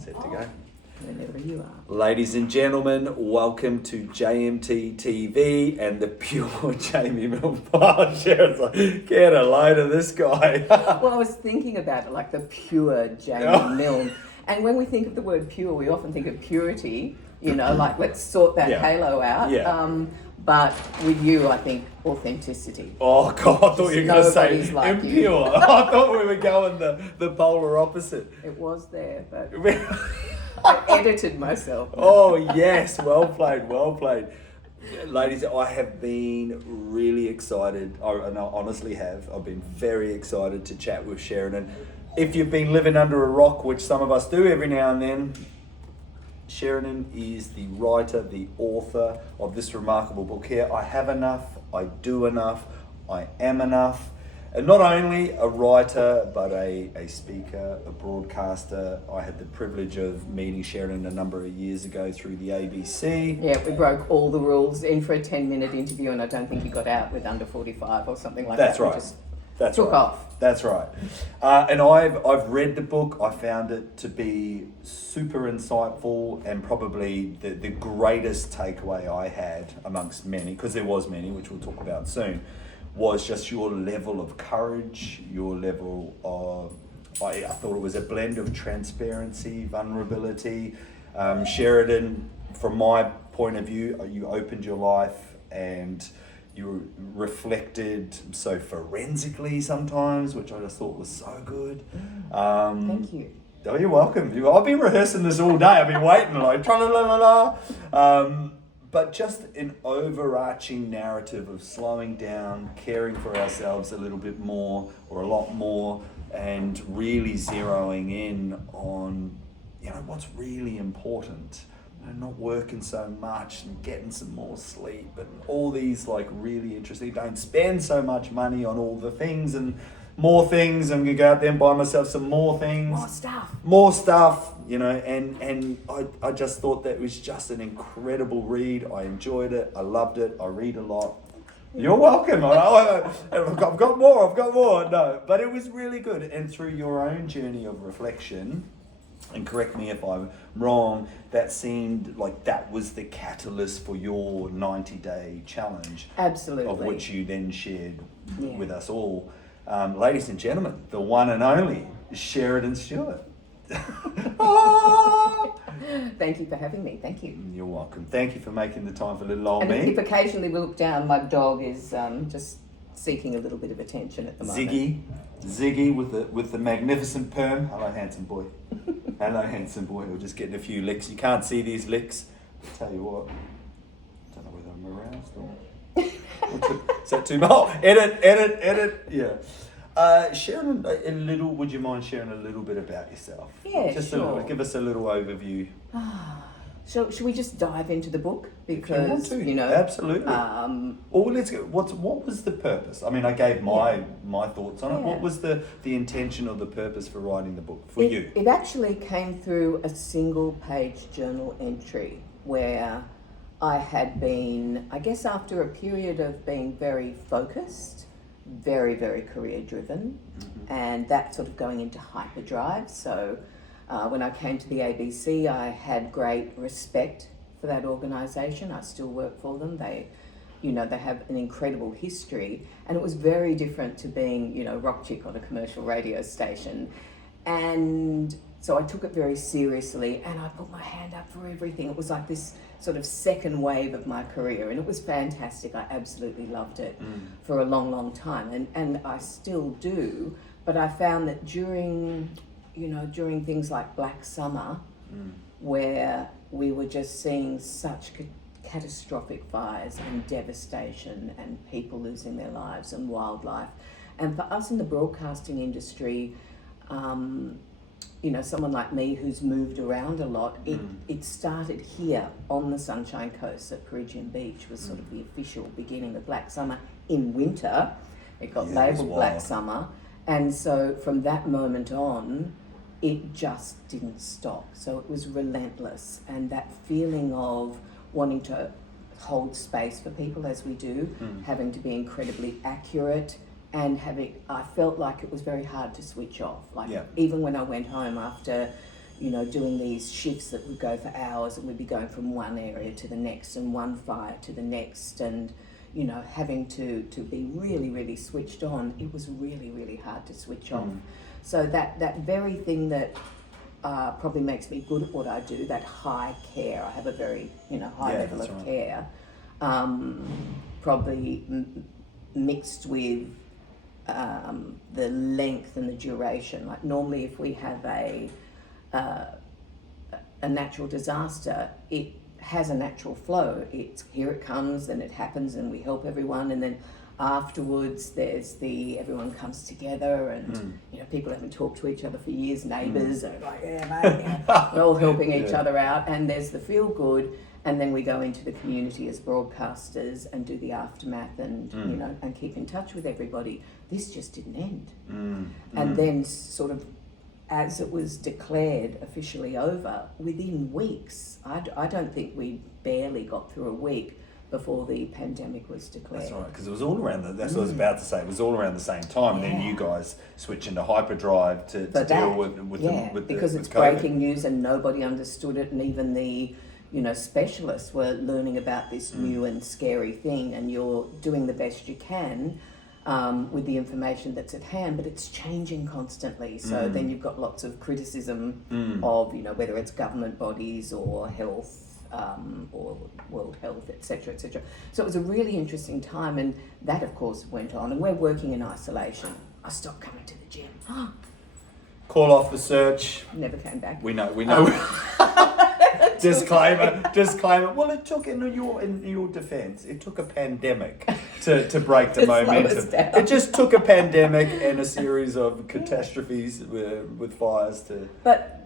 Set to go. Whenever you are. Ladies and gentlemen, welcome to JMTTv and the pure Jamie Milne. Oh, Sharon's like, get a load of this guy. Well, I was thinking about it like the pure Jamie Milne. And when we think of the word pure, we often think of purity, you know, like let's sort that halo out. Yeah. But with you, I think authenticity. Oh, God, I thought you were going to say like impure. I thought we were going the polar opposite. It was there, but I edited myself. Oh, yes, well played, well played. Ladies, I have been really excited, and I honestly have. I've been very excited to chat with Sheridan. If you've been living under a rock, which some of us do every now and then, Sheridan is the writer, the author of this remarkable book here, I Have Enough, I Do Enough, I Am Enough. And not only a writer, but a speaker, a broadcaster. I had the privilege of meeting Sheridan a number of years ago through the ABC. Yeah, we broke all the rules in for a 10-minute interview, and I don't think you got out with under 45 or something like that. That's right. That's took right. off. That's right. And I've read the book. I found it to be super insightful and probably the greatest takeaway I had amongst many, because there was many, which we'll talk about soon, was just your level of courage, your level of, I thought it was a blend of transparency, vulnerability. Sheridan, from my point of view, you opened your life and you reflected so forensically sometimes, which I just thought was so good. Thank you. Oh, you're welcome. I've been rehearsing this all day. I've been waiting, like, tra-la-la-la-la. But just an overarching narrative of slowing down, caring for ourselves a little bit more or a lot more, and really zeroing in on, you know, what's really important. And not working so much and getting some more sleep and all these like really interesting, don't spend so much money on all the things and more things. I'm gonna go out there and buy myself some more things. More stuff, you know, and I just thought that was just an incredible read. I enjoyed it, I loved it, I read a lot. You're welcome. I've got more. No, but it was really good. And through your own journey of reflection, and correct me if I'm wrong, that seemed like that was the catalyst for your 90-day challenge. Absolutely. Of which you then shared with us all. Ladies and gentlemen, the one and only Sheridan Stewart. Thank you for having me. Thank you. You're welcome. Thank you for making the time for little old and me. If occasionally we look down, my dog is just seeking a little bit of attention at the moment. Ziggy with the magnificent perm. Hello, handsome boy. Hello, handsome boy. We're just getting a few licks. You can't see these licks. I'll tell you what. I don't know whether I'm aroused or... Is that too much? Oh, edit. Yeah. Sheridan, would you mind sharing a little bit about yourself? Yeah, just sure. Give us a little overview. So should we just dive into the book? Because, you know... Absolutely. Let's go. What was the purpose? I mean, I gave my thoughts on it. What was the intention or the purpose for writing the book for you? It actually came through a single-page journal entry where I had been, I guess after a period of being very focused, very, very career-driven, and that sort of going into hyperdrive. So... when I came to the ABC, I had great respect for that organisation. I still work for them. They have an incredible history, and it was very different to being, you know, rock chick on a commercial radio station. And so I took it very seriously, and I put my hand up for everything. It was like this sort of second wave of my career, and it was fantastic. I absolutely loved it for a long, long time, and I still do. But I found that during things like Black Summer, where we were just seeing such catastrophic fires and devastation and people losing their lives and wildlife. And for us in the broadcasting industry, someone like me who's moved around a lot, it started here on the Sunshine Coast at Peregian Beach was sort of the official beginning of Black Summer. In winter, it got labelled Black Summer. And so from that moment on, it just didn't stop. So it was relentless. And that feeling of wanting to hold space for people as we do, having to be incredibly accurate, and I felt like it was very hard to switch off. Even when I went home after, doing these shifts that would go for hours, and we'd be going from one area to the next and one fire to the next, and having to be really, really switched on. It was really, really hard to switch off. So that very thing that probably makes me good at what I do, that high care, I have a very high level of care, probably mixed with the length and the duration. Like normally if we have a natural disaster, it has a natural flow. It's here it comes, and it happens, and we help everyone, and then afterwards there's everyone comes together, and people haven't talked to each other for years, neighbours are like, mate, we're all helping each other out, and there's the feel good, and then we go into the community as broadcasters and do the aftermath, and and keep in touch with everybody. This just didn't end. And then sort of as it was declared officially over, within weeks, I don't think we barely got through a week before the pandemic was declared. That's right, because it was all around that's what I was about to say. It was all around the same time, and then you guys switch into hyperdrive to deal with because it's breaking news and nobody understood it, and even the specialists were learning about this new and scary thing, and you're doing the best you can with the information that's at hand, but it's changing constantly. So then you've got lots of criticism of whether it's government bodies or health or World Health, etc., etc. So it was a really interesting time, and that of course went on, and we're working in isolation. I stopped coming to the gym. Call off the search. Never came back. We know. Disclaimer. Well, it took, in your defence, it took a pandemic to break the momentum. It just took a pandemic and a series of catastrophes with fires to. But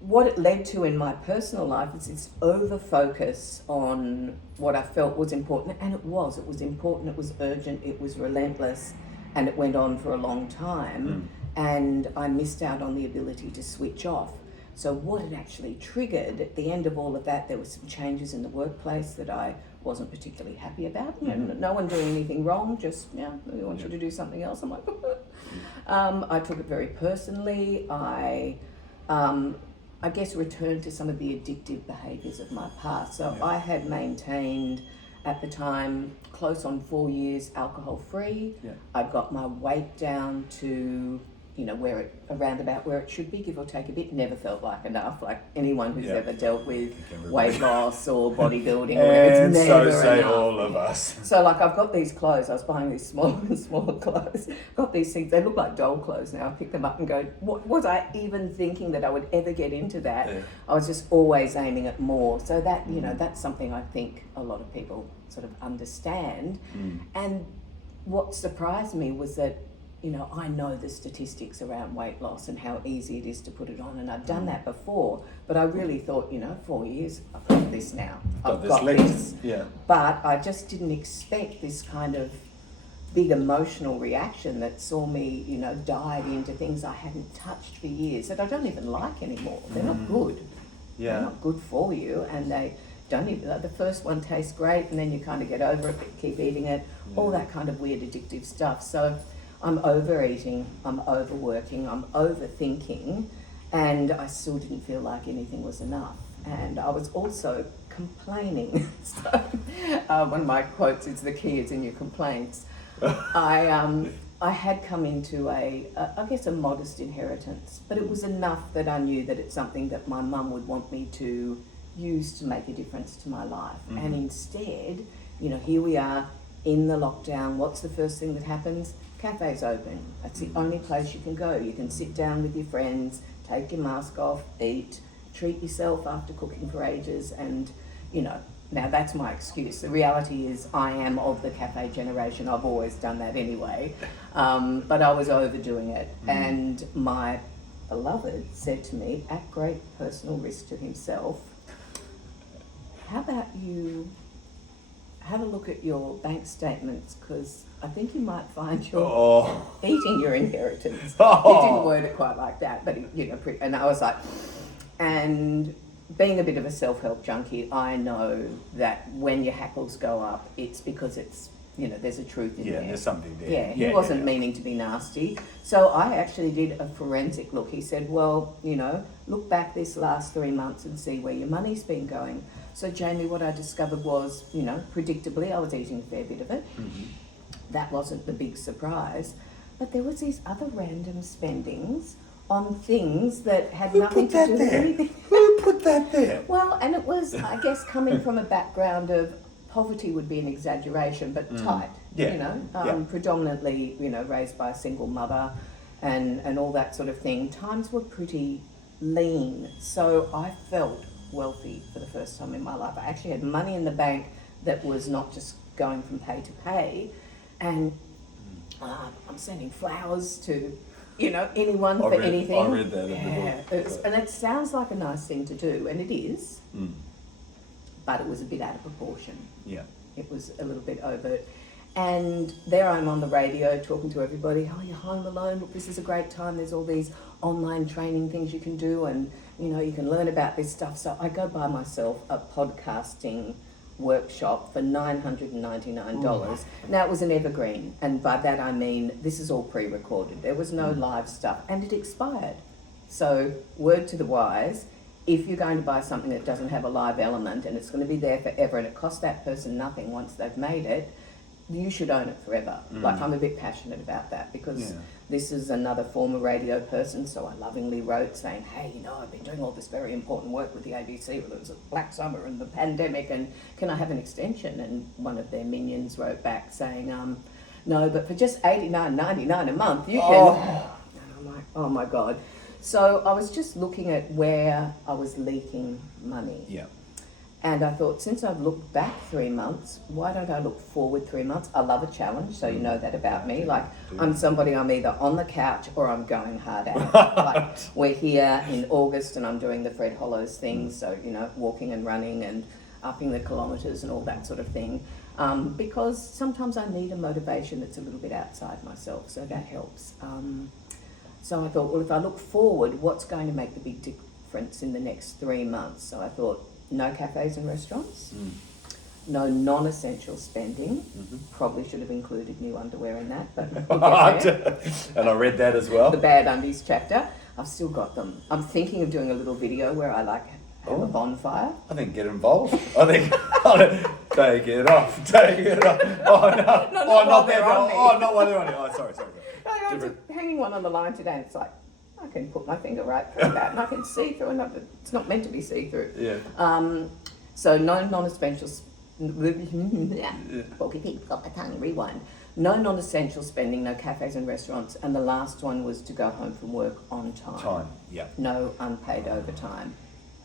what it led to in my personal life is this over focus on what I felt was important, and it was important, it was urgent, it was relentless, and it went on for a long time, and I missed out on the ability to switch off. So what it actually triggered, at the end of all of that, there were some changes in the workplace that I wasn't particularly happy about. No one doing anything wrong, just, we want you to do something else. I'm like, I took it very personally. I guess returned to some of the addictive behaviours of my past. So I had maintained, at the time, close on 4 years alcohol-free. I got my weight down to around about where it should be, give or take a bit. Never felt like enough. Like anyone who's ever dealt with weight loss or bodybuilding, where it's never enough. Say all of us. So like I've got these clothes. I was buying these smaller and smaller clothes. Got these things. They look like doll clothes now. I pick them up and go, what was I even thinking that I would ever get into that? I was just always aiming at more. So that that's something I think a lot of people sort of understand. And what surprised me was that I know the statistics around weight loss and how easy it is to put it on, and I've done that before, but I really thought, 4 years, I've got this now. I've got this. Yeah. But I just didn't expect this kind of big emotional reaction that saw me, dive into things I hadn't touched for years, that I don't even like anymore. They're not good. Yeah. They're not good for you, and they don't even, the first one tastes great, and then you kind of get over it, but keep eating it, all that kind of weird addictive stuff. So I'm overeating, I'm overworking, I'm overthinking, and I still didn't feel like anything was enough. And I was also complaining. So one of my quotes is, "The key is in your complaints." I had come into I guess a modest inheritance, but it was enough that I knew that it's something that my mum would want me to use to make a difference to my life. And instead, here we are in the lockdown. What's the first thing that happens? Cafes open. That's the only place you can go. You can sit down with your friends, take your mask off, eat, treat yourself after cooking for ages, and now that's my excuse. The reality is I am of the cafe generation. I've always done that anyway, but I was overdoing it. And my beloved said to me, at great personal risk to himself, how about you have a look at your bank statements, because I think you might find you're eating your inheritance. He didn't word it quite like that, but and I was like, and being a bit of a self-help junkie, I know that when your hackles go up, it's because it's there's a truth in Yeah, there. there's something there. Yeah, he wasn't meaning to be nasty. So I actually did a forensic look. He said, well, look back this last 3 months and see where your money's been going. So Jamie, what I discovered was, predictably, I was eating a fair bit of it. Mm-hmm. That wasn't the big surprise. But there was these other random spendings on things that had nothing to do with anything. Who put that there? Well, and it was, I guess, coming from a background of poverty would be an exaggeration, but tight. Yeah. Predominantly, raised by a single mother and all that sort of thing. Times were pretty lean. So I felt wealthy for the first time in my life. I actually had money in the bank that was not just going from pay to pay. And I'm sending flowers to, anyone for anything. I read that in the book. And it sounds like a nice thing to do, and it is, but it was a bit out of proportion. Yeah. It was a little bit overt. And there I'm on the radio talking to everybody, oh, you're home alone, look, this is a great time, there's all these online training things you can do, and, you can learn about this stuff. So I go buy myself a podcasting workshop for $999. Now, it was an evergreen, and by that I mean this is all pre-recorded. There was no live stuff, and it expired. So word to the wise, if you're going to buy something that doesn't have a live element and it's going to be there forever and it costs that person nothing once they've made it, you should own it forever. Like, I'm a bit passionate about that because this is another former radio person, so I lovingly wrote saying, hey, I've been doing all this very important work with the ABC, well, it was a black summer and the pandemic, and can I have an extension? And one of their minions wrote back saying, no, but for just $89.99 a month, you can... And I'm like, oh my God. So I was just looking at where I was leaking money. Yeah. And I thought, since I've looked back 3 months, why don't I look forward 3 months? I love a challenge, so you know that about me. Like, I'm somebody, I'm either on the couch or I'm going hard out. Like, we're here in August and I'm doing the Fred Hollows thing, so, walking and running and upping the kilometres and all that sort of thing. Because sometimes I need a motivation that's a little bit outside myself, so that helps. So I thought, well, if I look forward, what's going to make the big difference in the next 3 months? So I thought, no cafes and restaurants, no non-essential spending. Probably should have included new underwear in that, but we'll get there. And I read that as well. The bad undies chapter. I've still got them. I'm thinking of doing a little video where I have a bonfire. I think get involved. Take it off. Oh no! Not there. Oh, not while they're on it. Oh, sorry. I was hanging one on the line today, and it's like, I can put my finger right through that and I can see through, and it's not meant to be see-through. Yeah. So no non-essential, Bulky pig, got my tongue, rewind. No non-essential spending, no cafes and restaurants, and the last one was to go home from work on time. Yeah. No unpaid overtime.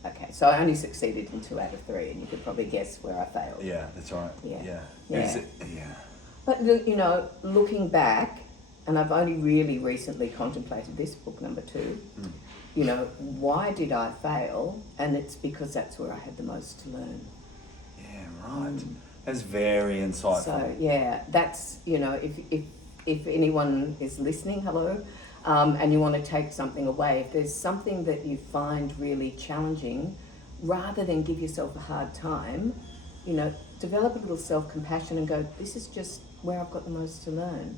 Okay, so I only succeeded in 2 out of 3, and you could probably guess where I failed. Yeah, that's right. Yeah. But looking back, and I've only really recently contemplated this, book number 2, why did I fail? And it's because that's where I had the most to learn. Yeah, right. That's very insightful. So, that's, if anyone is listening, hello, and you want to take something away, if there's something that you find really challenging, rather than give yourself a hard time, develop a little self-compassion and go, this is just where I've got the most to learn,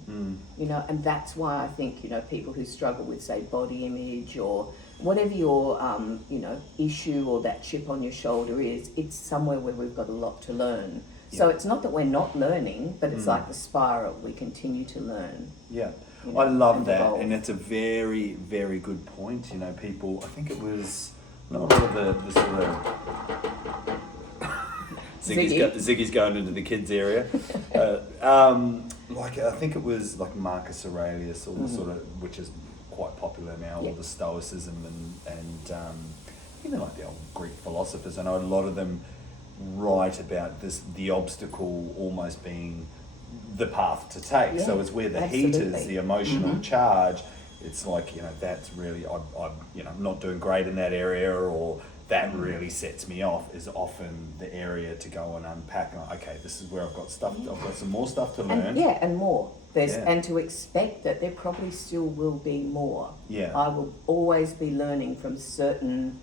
and that's why I think, people who struggle with, say, body image or whatever your, issue or that chip on your shoulder is, it's somewhere where we've got a lot to learn. Yeah. So it's not that we're not learning, but it's like the spiral, we continue to learn. Yeah, I love that, evolve. And it's a very, very good point. People, I think it was not a lot of the sort of... Ziggy's going into the kids area. I think it was like Marcus Aurelius, or the sort of, which is quite popular now, all the Stoicism and even like the old Greek philosophers. I know a lot of them write about the obstacle almost being the path to take. Yeah, so it's where the heat is, the emotional charge. It's like, that's really, I'm not doing great in that area, or that really sets me off, is often the area to go and unpack. Okay, this is where I've got stuff. I've got some more stuff to learn. And more. And to expect that there probably still will be more. Yeah. I will always be learning from certain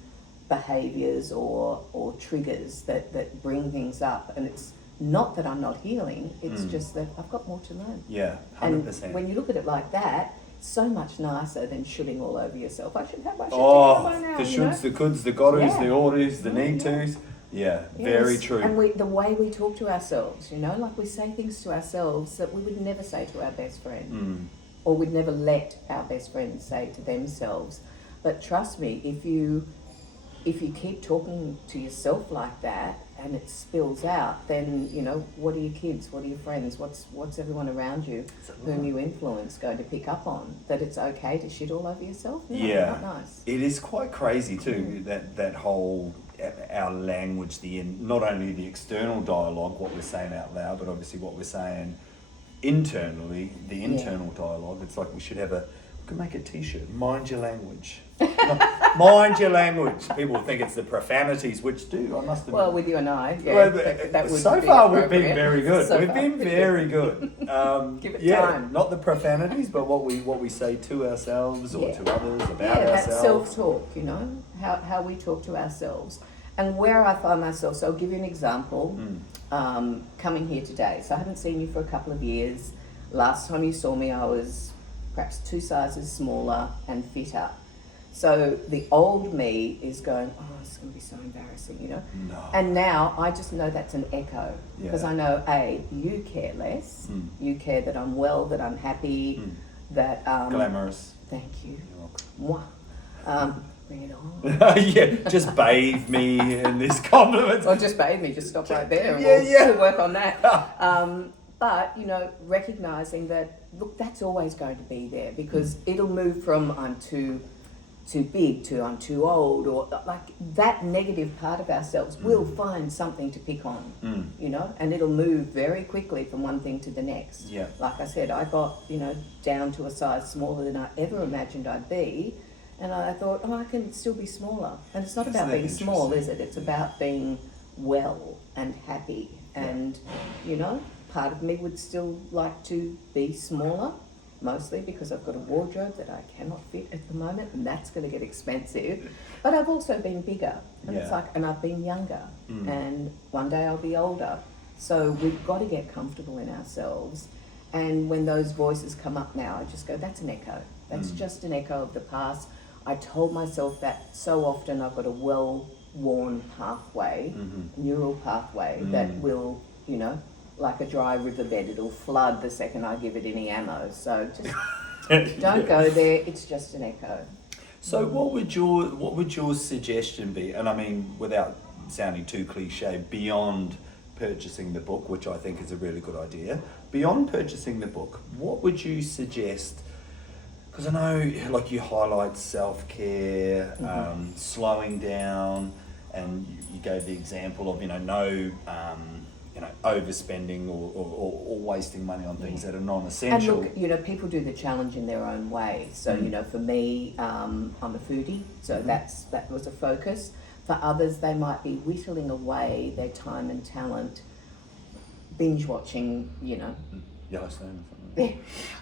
behaviours or triggers that bring things up, and it's Not that I'm not healing, it's just that I've got more to learn. Yeah, 100%. And when you look at it like that, it's so much nicer than shooting all over yourself. I should have by now. The shoulds, the coulds, the gotters, the oughties, the need tos. Yeah, very Yes. true. And the way we talk to ourselves, like we say things to ourselves that we would never say to our best friend, or we'd never let our best friend say to themselves. But trust me, if you keep talking to yourself like that and it spills out, then what are your kids, what are your friends, what's everyone around you whom you influence going to pick up on? That it's okay to shit all over yourself? No, not nice. It is quite crazy too, that whole our language, not only the external dialogue, what we're saying out loud, but obviously what we're saying internally, the internal dialogue. It's like we could make a t-shirt, mind your language. Mind your language. People think it's the profanities, which do, I must admit. Well, with you and I, that would so be far we've appropriate. been very good. We've been very good. Give it time. Not the profanities, but what we say to ourselves or to others about ourselves. That self-talk, how we talk to ourselves. And where I find myself, so I'll give you an example, coming here today. So I haven't seen you for a couple of years. Last time you saw me, I was perhaps 2 sizes smaller and fitter. So the old me is going, oh, it's going to be so embarrassing, No. And now I just know that's an echo. Because I know, A, you care less. You care that I'm well, that I'm happy, that... Glamorous. Thank you. You're welcome. Bring it on. Just bathe me in this compliment. Or just bathe me, just stop right there and we'll work on that. But, recognising that, look, that's always going to be there because it'll move from I'm too big to I'm too old, or like that negative part of ourselves will find something to pick on, and it'll move very quickly from one thing to the next. Yeah. Like I said, I got, down to a size smaller than I ever imagined I'd be. And I thought, I can still be smaller. And it's not about being small, is it? It's about being well and happy. And, part of me would still like to be smaller, mostly because I've got a wardrobe that I cannot fit at the moment, and that's going to get expensive. But I've also been bigger, and it's like, and I've been younger, and one day I'll be older. So we've got to get comfortable in ourselves. And when those voices come up now, I just go, that's an echo. That's just an echo of the past. I told myself that so often. I've got a well-worn pathway, neural pathway, that will, like a dry riverbed, it'll flood the second I give it any ammo. So just don't go there. It's just an echo. So what would your suggestion be? And I mean, without sounding too cliche, beyond purchasing the book, which I think is a really good idea, beyond purchasing the book, what would you suggest? Because I know, like, you highlight self-care, slowing down, and you gave the example of, no, overspending or wasting money on things that are non-essential. And look, people do the challenge in their own way. So, for me, I'm a foodie, so that was a focus. For others, they might be whittling away their time and talent, binge watching, Yellowstone.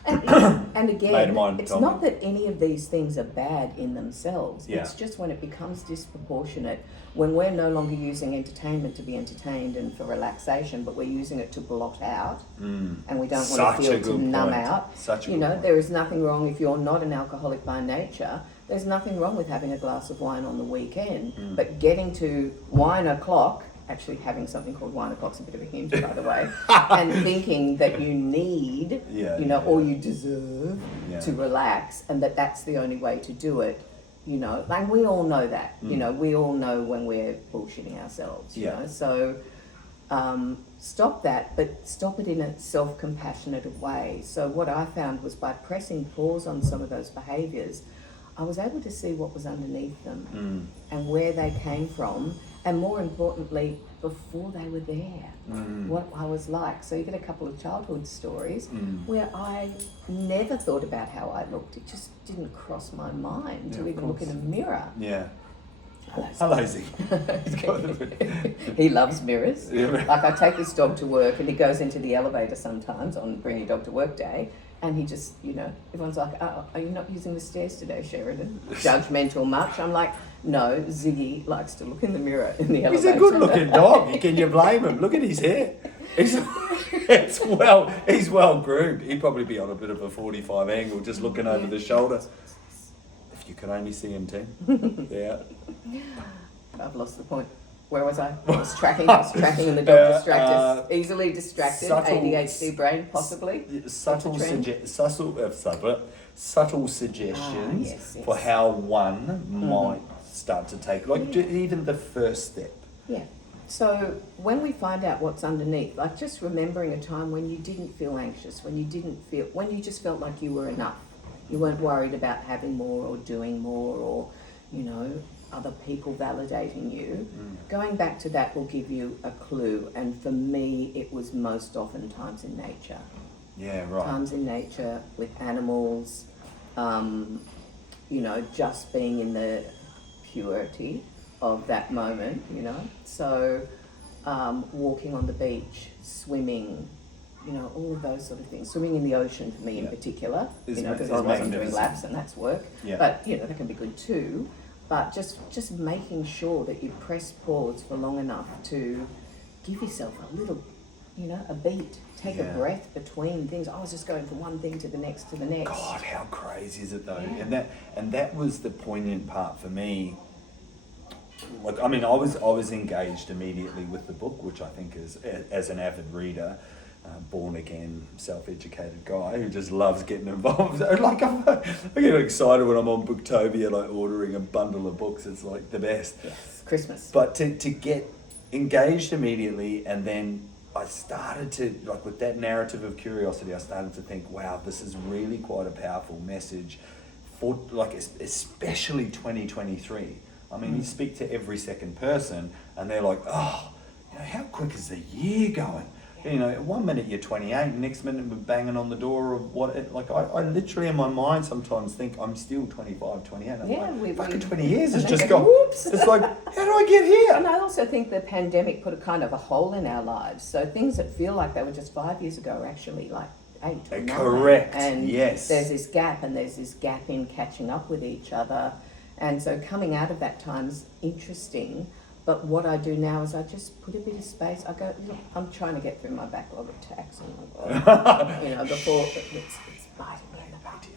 And again, it's not that any of these things are bad in themselves. It's just when it becomes disproportionate, when we're no longer using entertainment to be entertained and for relaxation, but we're using it to blot out, and we don't want to feel to numb out. There is nothing wrong if you're not an alcoholic by nature. There's nothing wrong with having a glass of wine on the weekend, but getting to wine o'clock, actually having something called wine o'clock's a bit of a hint, by the way, and thinking that you need, or you deserve to relax, and that's the only way to do it, and we all know that, we all know when we're bullshitting ourselves, so stop that, but stop it in a self-compassionate way. So what I found was by pressing pause on some of those behaviours, I was able to see what was underneath them and where they came from, and more importantly, before they were there, what I was like. So you get a couple of childhood stories where I never thought about how I looked. It just didn't cross my mind to even look in a mirror. Yeah. Hello, Zig. He loves mirrors. Like, I take this dog to work and he goes into the elevator sometimes on Bring Your Dog to Work Day, and he just, everyone's like, oh, are you not using the stairs today, Sheridan? Judgmental much? I'm like, no, Ziggy likes to look in the mirror in the elevator. He's a good looking dog. Can you blame him? Look at his hair. He's well groomed. He'd probably be on a bit of a 45 angle, just looking over the shoulder. If you could only see him, Tim. Yeah. I've lost the point. Where was I? I was tracking and the dog distracted. Easily distracted, ADHD brain, possibly. Subtle suggestions yes. for how one might start to take, like even the first step. Yeah. So when we find out what's underneath, like just remembering a time when you didn't feel anxious, when you just felt like you were enough. You weren't worried about having more or doing more or, other people validating you. Going back to that will give you a clue. And for me, it was most often times in nature. Yeah, right. Times in nature with animals, just being in the purity of that moment, So walking on the beach, swimming, all of those sort of things. Swimming in the ocean for me in particular, because I wasn't doing laps and that's work. Yeah. But, that can be good too. But just making sure that you press pause for long enough to give yourself a little, a beat. Take a breath between things. I was just going from one thing to the next to the next. God, how crazy is it though? Yeah. And that was the poignant part for me. Like, I was engaged immediately with the book, which I think is, as an avid reader, born again, self-educated guy who just loves getting involved. Like I get excited when I'm on Booktopia, like ordering a bundle of books. It's like the best. Yes, Christmas. But to get engaged immediately, and then I started to, like with that narrative of curiosity, I started to think, wow, this is really quite a powerful message for, like, especially 2023. I mean, you speak to every second person and they're like, oh, how quick is the year going? One minute you're 28, next minute we're banging on the door of what, I literally in my mind sometimes think I'm still 25, 28. I'm fucking 20 years has just gone. Whoops. It's like, how do I get here? And I also think the pandemic put a kind of a hole in our lives. So things that feel like they were just 5 years ago are actually like 8 or 9. Correct, and yes. There's this gap in catching up with each other. And so coming out of that time's interesting. But what I do now is I just put a bit of space. I go, look, I'm trying to get through my backlog of tax, and before it's biting me in the butt.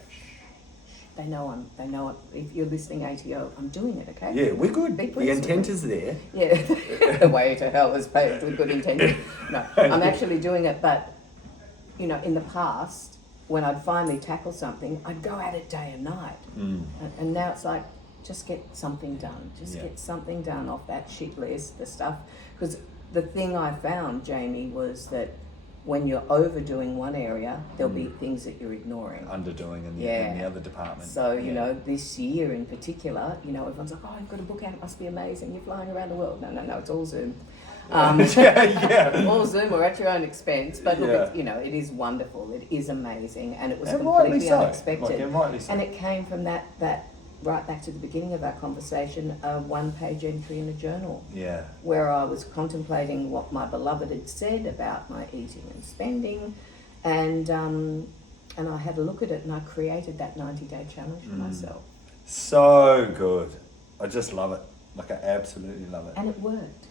They know if you're listening, ATO, I'm doing it, okay? Yeah, we're good. The intent is there. Yeah, the way to hell is paved with good intention. No, I'm actually doing it, but in the past, when I'd finally tackle something, I'd go at it day and night, and now it's like, just get something done. Get something done off that shit list, the stuff. Because the thing I found, Jamie, was that when you're overdoing one area, there'll be things that you're ignoring. Underdoing in the other department. So, this year in particular, everyone's like, oh, you've got a book out, it must be amazing. You're flying around the world. No, it's all Zoom. All Zoom or at your own expense. But look, it is wonderful. It is amazing. And it was completely unexpected. And it came from that right back to the beginning of our conversation, a one-page entry in a journal. Yeah. Where I was contemplating what my beloved had said about my eating and spending, and I had a look at it and I created that 90-day challenge for myself. So good. I just love it. Like, I absolutely love it. And it worked.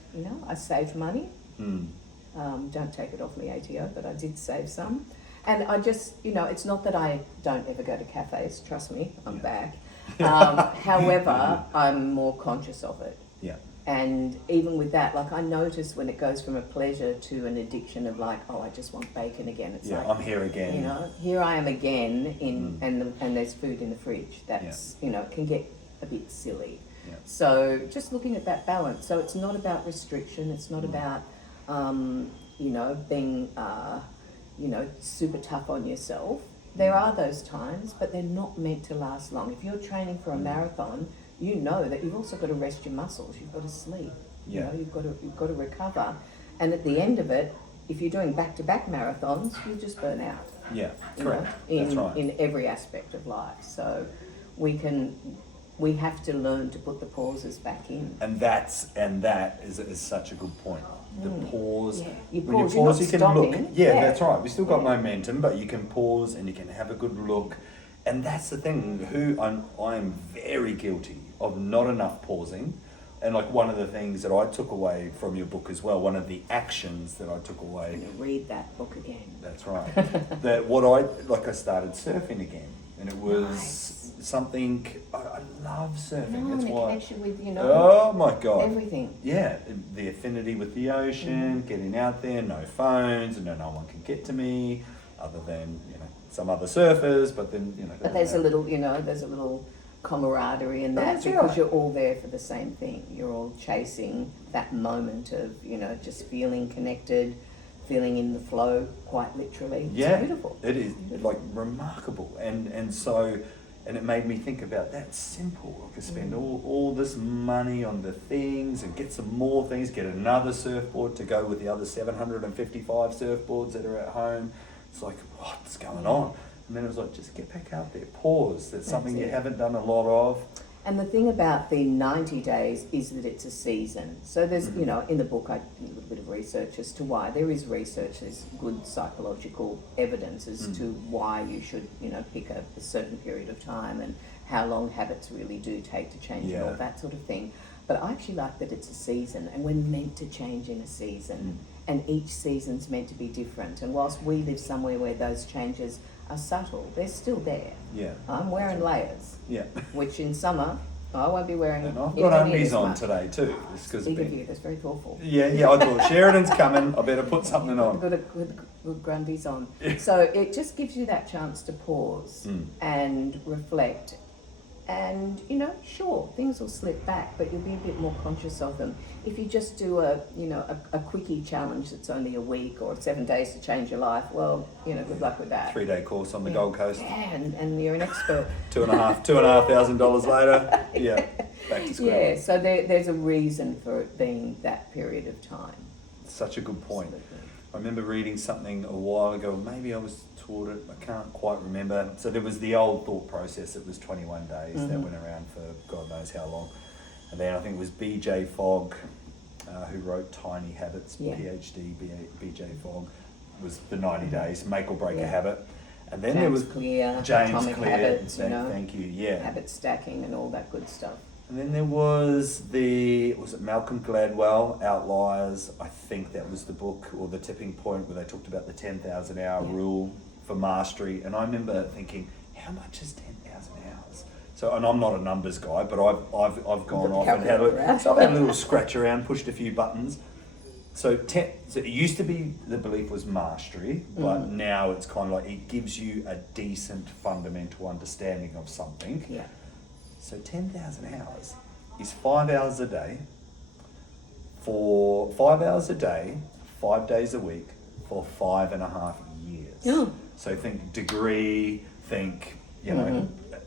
I saved money. Don't take it off me, ATO, but I did save some. And I just, it's not that I don't ever go to cafes, trust me, I'm back. However, I'm more conscious of it. Yeah. And even with that, like, I notice when it goes from a pleasure to an addiction of like, oh, I just want bacon again. It's like, I'm here again. Here I am again and there's food in the fridge. That's, it can get a bit silly. Yeah. So just looking at that balance. So it's not about restriction. It's not about, being, super tough on yourself. There are those times, but they're not meant to last long. If you're training for a marathon, you know that you've also got to rest your muscles. You've got to sleep. You've got to recover. And at the end of it, if you're doing back-to-back marathons, you just burn out. Yeah, correct. That's right. In every aspect of life. So we have to learn to put the pauses back in. And that is such a good point. The pause. Yeah. When you pause, you can stopping. look. Yeah, that's right. We still got momentum, but you can pause and you can have a good look. And that's the thing. I'm very guilty of not enough pausing, And like one of the things that I took away from your book as well, one of the actions that I took away. I'm gonna read that book again. That's right. That I started surfing again, and it was something I love surfing. No, That's and it why. connects you with, Oh my God. everything. Yeah, the affinity with the ocean, getting out there, no phones, and no one can get to me, other than some other surfers. But then But there's a little, there's a little camaraderie in that, That's because right. you're all there for the same thing. You're all chasing that moment of, just feeling connected, feeling in the flow, quite literally. Yeah, It's beautiful. it is like remarkable, and so. And it made me think about that simple. I could spend all this money on the things and get some more things, get another surfboard to go with the other 755 surfboards that are at home. It's like, what's going on? And then it was like, just get back out there, pause. That's something you haven't done a lot of. And the thing about the 90 days is that it's a season. So there's, in the book I did a little bit of research as to why. There is research, there's good psychological evidence as to why you should, pick a certain period of time and how long habits really do take to change and all that sort of thing. But I actually like that it's a season, and we're meant to change in a season. And each season's meant to be different. And whilst we live somewhere where those changes are subtle, they're still there. Yeah. I'm wearing layers. Yeah. Which in summer, I won't be wearing. And I've got undies on today too. Speak of you, that's very thoughtful. Yeah, I thought Sheridan's coming, I better put something on. Good grundies on. Yeah. So it just gives you that chance to pause and reflect. And, sure, things will slip back, but you'll be a bit more conscious of them. If you just do a quickie challenge that's only a week or 7 days to change your life, well, good luck with that. 3-day course on the Gold Coast. Yeah, and you're an expert. $2,500 later. Yeah, back to square one. Yeah, so there's a reason for it being that period of time. Such a good point. Absolutely. I remember reading something a while ago, maybe I was taught it, I can't quite remember. So there was the old thought process, it was 21 days, that went around for God knows how long. And then I think it was BJ Fogg, who wrote Tiny Habits, PhD, BJ Fogg, was the 90 days, make or break a habit. And then there was Clear, James Atomic Clear, Habits, thank you, yeah. habit stacking and all that good stuff. And then there was was it Malcolm Gladwell, Outliers? I think that was the book, or The Tipping Point, where they talked about the 10,000 hour rule for mastery. And I remember thinking, how much is 10,000 hours? So, and I'm not a numbers guy, but I've gone off and had a little scratch around, pushed a few buttons. So it used to be the belief was mastery, but now it's kind of like it gives you a decent fundamental understanding of something. Yeah. So 10,000 hours is 5 hours a day, for 5 hours a day, 5 days a week, for 5.5 years. Yeah. So think degree, think,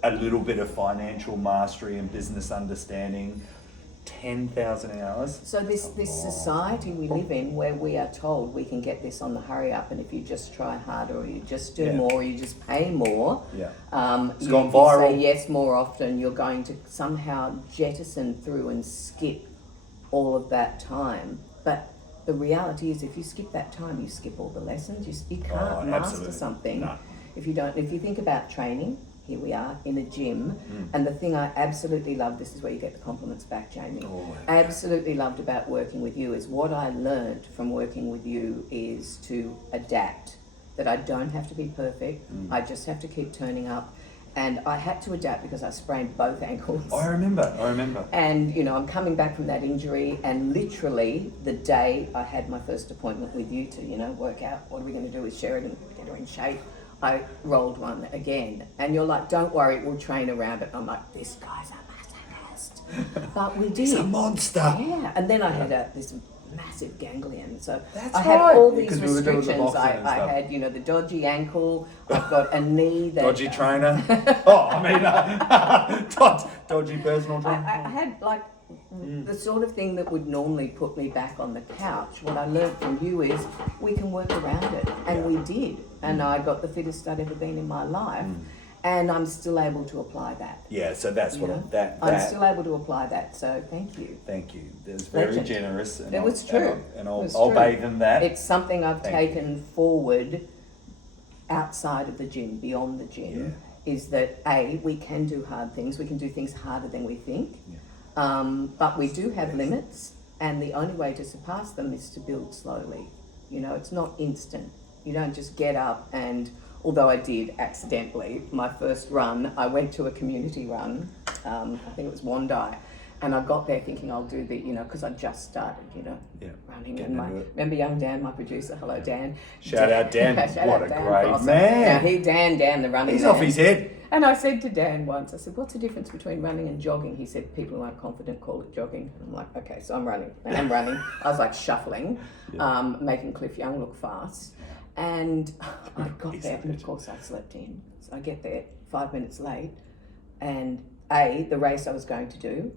a little bit of financial mastery and business understanding. 10,000 hours. So this society we live in, where we are told we can get this on the hurry up, and if you just try harder, or you just do more, or you just pay more, It's you gone viral. say yes more often, you're going to somehow jettison through and skip all of that time. But the reality is, if you skip that time, you skip all the lessons. You can't master absolutely. something No. if you don't. If you think about training. Here we are in a gym, and the thing I absolutely love, this is where you get the compliments back, Jamie. Absolutely loved about working with you is what I learned from working with you is to adapt. That I don't have to be perfect, I just have to keep turning up. And I had to adapt because I sprained both ankles. I remember. And I'm coming back from that injury, and literally the day I had my first appointment with you to, work out what are we going to do with Sheridan, get her in shape, I rolled one again. And you're like, don't worry, we'll train around it. I'm like, this guy's a masochist. But we did. He's a monster. Yeah. And then I had this massive ganglion. So That's I had right, all these because we were doing the restrictions. boxing and I stuff. had, the dodgy ankle. I've got a knee that... Dodgy trainer. Dodgy personal trainer. I had the sort of thing that would normally put me back on the couch. What I learned from you is we can work around it, and we did. And I got the fittest I'd ever been in my life, and I'm still able to apply that. Yeah, so that's what I'm still able to apply that. So thank you. Thank you. That was very Legend. generous. And It was true. And It was I'll true. bathe in that. It's something I've Thank taken forward outside of the gym, beyond the gym. Is that we can do hard things. We can do things harder than we think. But we do have limits, and the only way to surpass them is to build slowly. You know, it's not instant. You don't just get up and, although I did accidentally, my first run, I went to a community run, I think it was Wandai, and I got there thinking I'll do the, you know, because I just started, you know, running. And remember young Dan, my producer, hello Dan. Shout out Dan, Shout what out a Dan great Frost. man. Now Dan the running He's man. off his head. And I said to Dan once, I said, what's the difference between running and jogging? He said, people who aren't confident call it jogging. And I'm like, okay, so I'm running. And I'm running. I was like shuffling, making Cliff Young look fast. And I got there, and of course I slept in. So I get there 5 minutes late, and the race I was going to do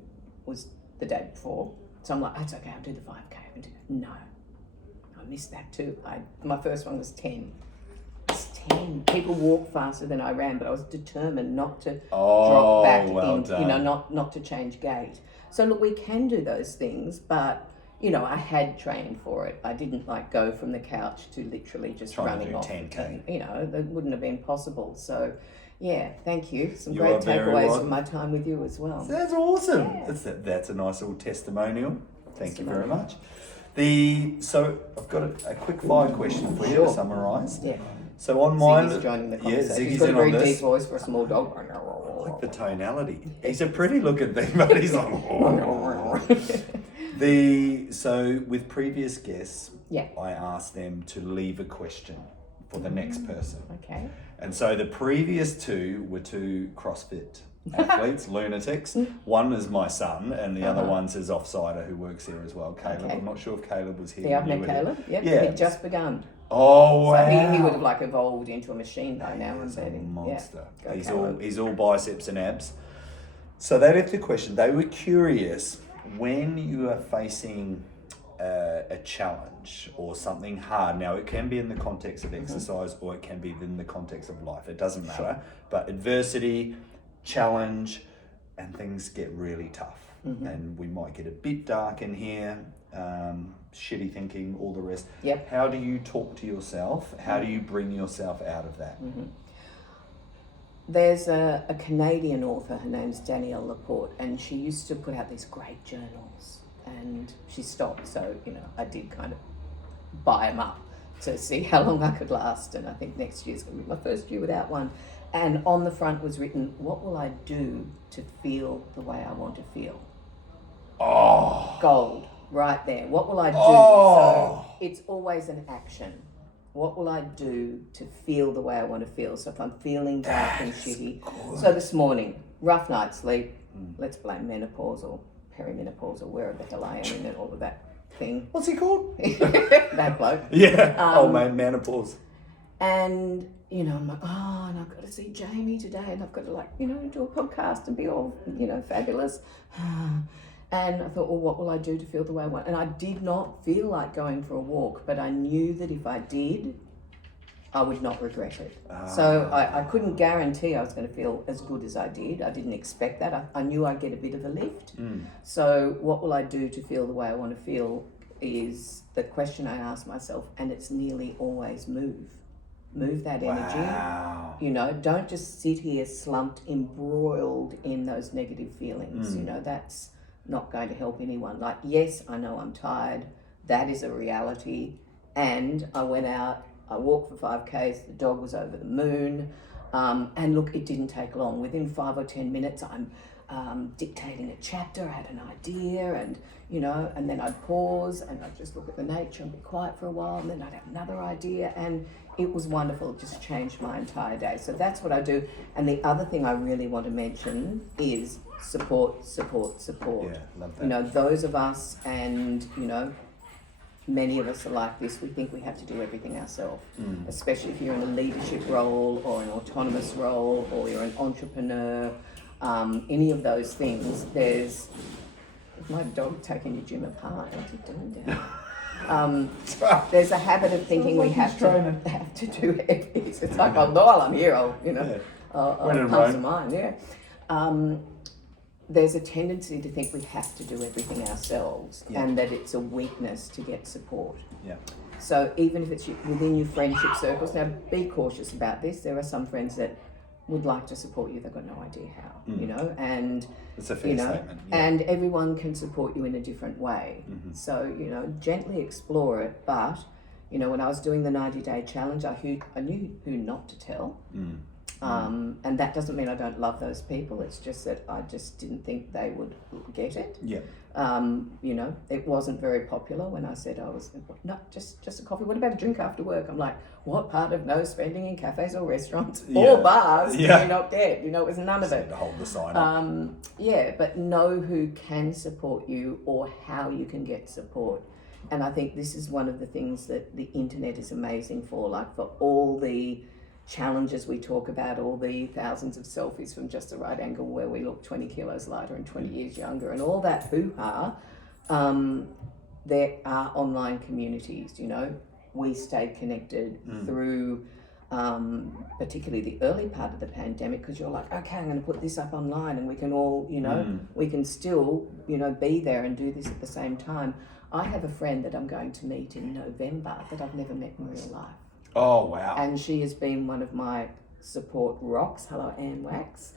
was the day before. So I'm like, it's okay, I'll do the 5K. No, I missed that too. My first one was 10. It's 10. People walk faster than I ran, but I was determined not to drop back in, you know, not to change gait. So look, we can do those things, but you know, I had trained for it. I didn't like go from the couch to literally just running off. 10K. You know, that wouldn't have been possible. So, yeah, thank you. Some You great are very takeaways welcome. from my time with you as well. That's awesome. Yeah. That's a nice little testimonial. Thank you very much. So I've got a quick fire question for you to summarise. Yeah. So on mine, Ziggy's joining the conversation. Ziggy's He's got a in very on deep this. voice for a small dog. I like the tonality. He's a pretty looking thing, but he's like. So with previous guests, I asked them to leave a question for the next person. Okay. And so the previous two were two CrossFit athletes, lunatics. One is my son, and the other one's his offsider who works here as well, Caleb. Okay. I'm not sure if Caleb was here. Yeah, I've when you met were here. Caleb. Yep. Yeah. He'd just begun. Oh wow! So he would have like evolved into a machine by now. He's a and monster. Go He's Caleb. he's all biceps and abs. So they left the question. They were curious when you are facing a challenge or something hard. Now it can be in the context of exercise or it can be in the context of life. It doesn't matter. Sure. But adversity, challenge, and things get really tough. And we might get a bit dark in here. Shitty thinking, all the rest. Yep. How do you talk to yourself? How do you bring yourself out of that? There's a Canadian author, her name's Danielle Laporte, and she used to put out these great journals, and she stopped, so, you know, I did kind of buy them up to see how long I could last, and I think next year's going to be my first year without one. And on the front was written, what will I do to feel the way I want to feel? Oh. Gold, right there. What will I do? Oh. So it's always an action. What will I do to feel the way I want to feel? So if I'm feeling dark and shitty. Good. So this morning, rough night's sleep. Let's blame menopause or perimenopausal, wherever the hell I am in it, all of that thing. What's he called? That bloke. Yeah. Menopause. And, you know, I'm like, oh, and I've got to see Jamie today, and I've got to, like, you know, do a podcast and be all, you know, fabulous. And I thought, well, what will I do to feel the way I want? And I did not feel like going for a walk, but I knew that if I did, I would not regret it. So I couldn't guarantee I was going to feel as good as I did. I didn't expect that. I knew I'd get a bit of a lift. So what will I do to feel the way I want to feel is the question I ask myself, and it's nearly always move. Move that energy. Wow. You know, don't just sit here slumped, embroiled in those negative feelings. You know, that's not going to help anyone. Like, yes, I know I'm tired. That is a reality. And I went out, I walked for 5Ks, the dog was over the moon. And look, it didn't take long. Within 5 or 10 minutes, I'm dictating a chapter. I had an idea, and, you know, and then I'd pause and I'd just look at the nature and be quiet for a while, and then I'd have another idea. And it was wonderful. It just changed my entire day. So that's what I do. And the other thing I really want to mention is support. Yeah, love that. You know, those of us, and, you know, many of us are like this. We think we have to do everything ourselves, especially if you're in a leadership role or an autonomous role or you're an entrepreneur, any of those things. There's my dog taking your gym apart. What's he doing down? There's a habit of thinking we have to do everything. It's like, well, while I'm here, I'll pump some iron, there's a tendency to think we have to do everything ourselves, and that it's a weakness to get support. Yeah. So even if it's within your friendship circles, now be cautious about this. There are some friends that would like to support you, they've got no idea how, you know, and It's a fair statement. Yeah. and everyone can support you in a different way. So, you know, gently explore it, but, you know, when I was doing the 90-day challenge, I knew who not to tell. And that doesn't mean I don't love those people. It's just that I just didn't think they would get it. Yeah. You know, it wasn't very popular when I said I was, no, just a coffee. What about a drink after work? I'm like, what part of no spending in cafes or restaurants or bars do you not get? You know, it was none of it. To hold the sign up. Yeah, but know who can support you or how you can get support. And I think this is one of the things that the internet is amazing for, like for all the challenges we talk about, all the thousands of selfies from Just the Right Angle where we look 20 kilos lighter and 20 years younger and all that hoo-ha. There are online communities, you know. We stayed connected through particularly the early part of the pandemic, because you're like, okay, I'm going to put this up online and we can all, you know, we can still, you know, be there and do this at the same time. I have a friend that I'm going to meet in November that I've never met in real life. Oh, wow. And she has been one of my support rocks. Hello, Anne Wax.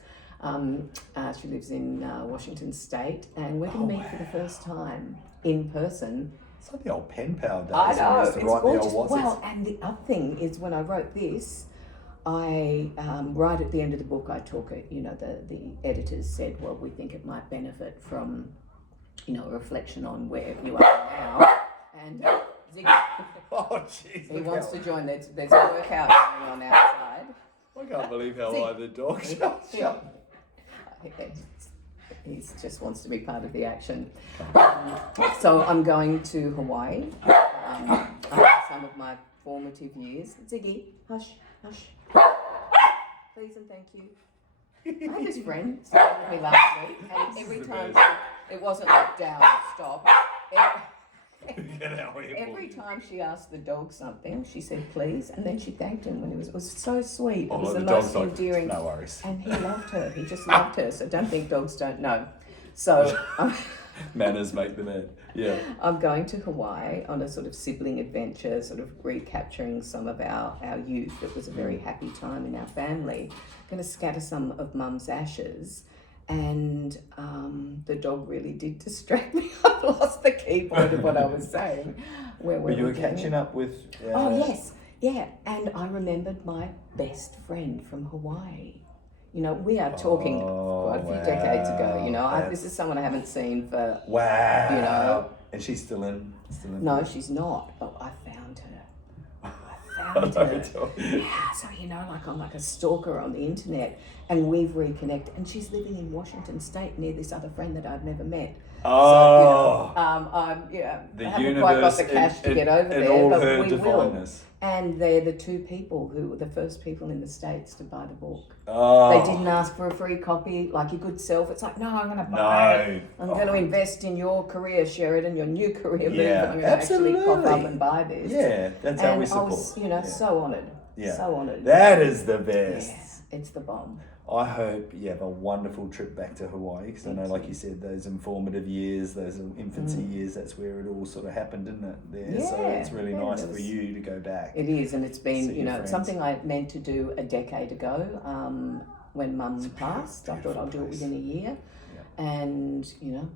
She lives in Washington State, and we're going to meet for the first time in person. It's like the old pen pal days. I know, it's gorgeous. Well, and the other thing is, when I wrote this, I right at the end of the book, I took it, you know, the editors said, well, we think it might benefit from, you know, a reflection on where you are now. And Ziggy, Oh, jeez. he wants to join. There's a workout going on outside. I can't believe how high the dog shut. He just wants to be part of the action. So I'm going to Hawaii. After some of my formative years. Ziggy, hush, hush. Please and thank you. I had this friend staying with me last week, and every time it wasn't like down, stop. Every time she asked the dog something, she said please, and then she thanked him when it was so sweet. It was the most endearing. No worries. And he loved her. He just loved her. So don't think dogs don't know. So manners make the man. Yeah. I'm going to Hawaii on a sort of sibling adventure, sort of recapturing some of our youth. It was a very happy time in our family. Going to scatter some of Mum's ashes. And the dog really did distract me. I lost the key point of what I was saying. Were you catching up with... Oh, yes. Yeah. And I remembered my best friend from Hawaii. You know, we are talking quite a few decades ago. You know, this is someone I haven't seen for... Wow. You know. And she's still in? No, she's not. But I found her. I found her. Yeah, so, you know, like I'm like a stalker on the internet. And we've reconnected, and she's living in Washington State near this other friend that I've never met. Oh, so, you know, the I haven't universe quite got the cash to get over there, all but her we divineness. will. And they're the two people who were the first people in the States to buy the book. Oh. They didn't ask for a free copy, like your good self. It's like, no, I'm going to buy it. I'm going to invest in your career, Sheridan, your new career move. And I'm going to actually pop up and buy this. Yeah, that's how we support. I was, you know, so honoured. Yeah. So honoured. That is the best. Yeah, it's the bomb. I hope you have a wonderful trip back to Hawaii, because I know, like you said, those informative years, those infancy years, that's where it all sort of happened, didn't it? There, yeah, so it's really nice for you to go back. It is, and it's been, you know, something I meant to do a decade ago when Mum passed. I thought I'll do it within a year, and you know,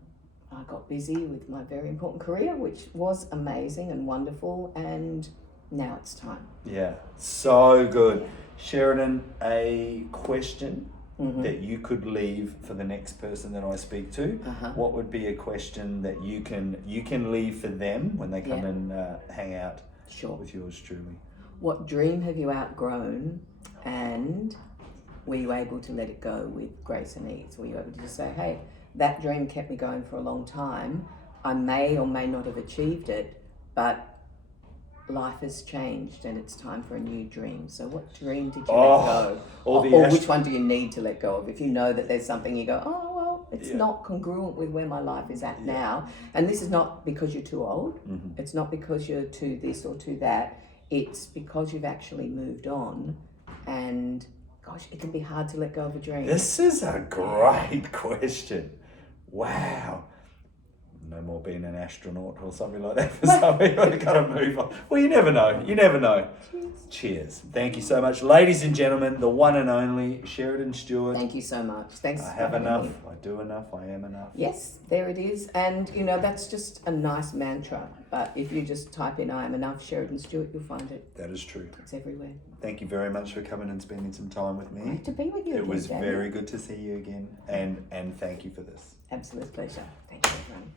I got busy with my very important career, which was amazing and wonderful, and now it's time. Yeah, so good. Sheridan, a question that you could leave for the next person that I speak to. What would be a question that you can leave for them when they come and hang out with yours truly? What dream have you outgrown, and were you able to let it go with grace and ease? Were you able to just say, hey, that dream kept me going for a long time. I may or may not have achieved it, but life has changed and it's time for a new dream. So what dream did you let go? Or which one do you need to let go of? If you know that there's something you go, oh, well, it's not congruent with where my life is at now. And this is not because you're too old. It's not because you're too this or too that. It's because you've actually moved on. And gosh, it can be hard to let go of a dream. This is a great question. Wow. No more being an astronaut or something like that for some people. They've got to move on. Well, you never know. You never know. Cheers. Thank you so much. Ladies and gentlemen, the one and only Sheridan Stewart. Thank you so much. Thanks. I for have having enough. me. I do enough. I am enough. Yes, there it is. And, you know, that's just a nice mantra. But if you just type in I am enough, Sheridan Stewart, you'll find it. That is true. It's everywhere. Thank you very much for coming and spending some time with me. Great to be with you again, It was David. very good to see you again. And thank you for this. Absolute pleasure. Thank you, everyone.